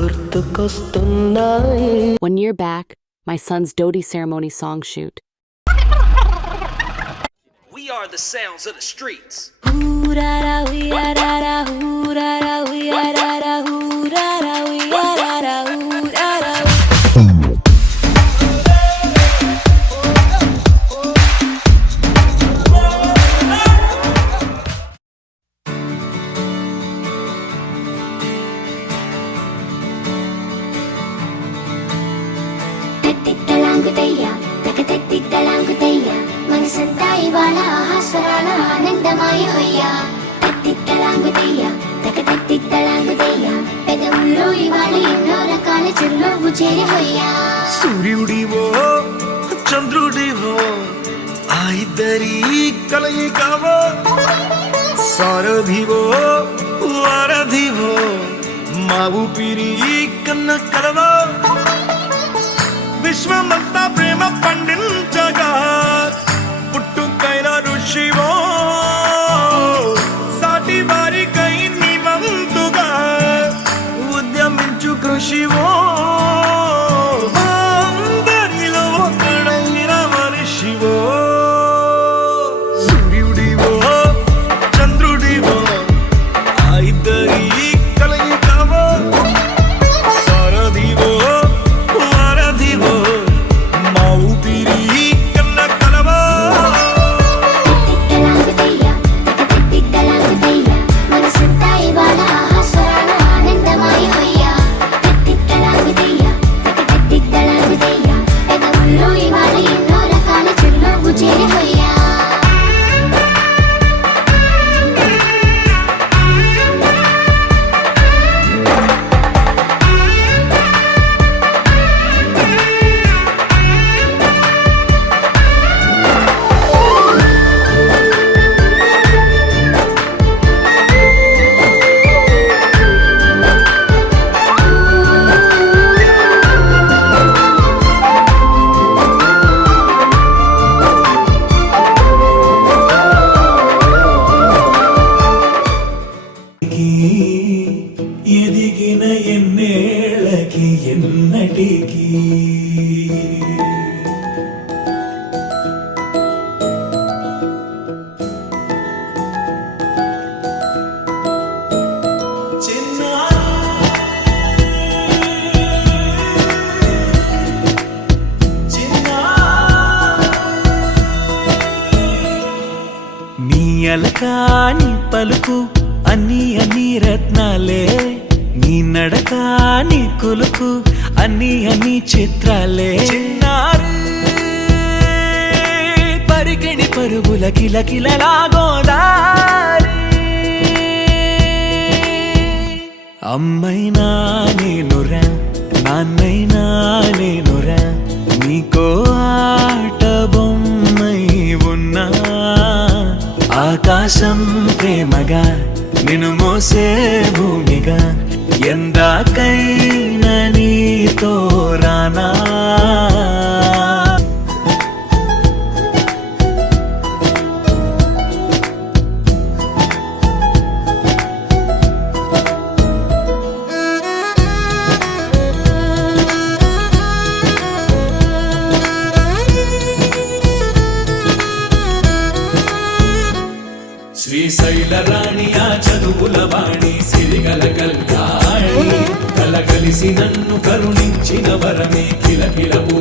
1 year back, my son's Dodi ceremony song shoot. We are the sounds of the streets. మనసంతాయి వాళ్ళ ఆహాస్వరాల ఆనందమాయ హొయ్యా తత్తిత్తలాంగుతయ్యా తకతత్తిత్తలాంగుతయ్యా పెదవుల్లో ఇవాళ ఎన్నో రకాల చిరునవ్వు చేరి హొయ్యా సూర్యుడివో చంద్రుడివో ఆ ఇద్దరి కలయికవో సారథివో వారధివో మా ఊపిరి కన్న కలవో విశ్వమంతా ప్రేమ పండించగా పుట్టుకైన ఋషివో సాటి వారికై నివంతుగా ఉద్యమించు కృషివో అందరిలో ఒకడైన మనిషివో సూర్యుడివో చంద్రుడివో ఆ ఇద్దరి కలయికవో సారథివో వారధివో మా ఊపిరి కన్న కలవో తత్తిత్తలాంగుతయ్యా తకతత్తిత్తలాంగుతయ్యా మనసంతాయి వాళ్ళ ఆహాస్వరాల ఆనందమాయ హొయ్యా తత్తిత్తలాంగుతయ్యా తకతత్తిత్తలాంగుతయ్యా పెదవుల్లో ఇవాళ ఎన్నో రకాల చిరునవ్వు చేరి హొయ్యా ఎదిగిన ఎన్నేళ్ళకి ఎన్నటికి నీ అలకాని పలుకు అన్ని అన్ని రత్నాలే నీ నడక నీ కులుకు అన్ని అన్ని చిత్రాలే చిన్నారు పరికిణి పరుగుల కిలకిలలాగోదారి అమ్మైనా నేనురా నాన్నైనా నేనురా నీకో ఆట బొమ్మై ఉన్నా ఆకాశం ప్రేమగా నిన్ను మోసే భూమిగా ఎందాకైనా నీతో రానా శ్రీశైల రాణి ఆ చదువుల వాణి సిరిగల కళ్యాణి కలగలిసి నన్ను కరుణించిన వరమే కిలకిలవు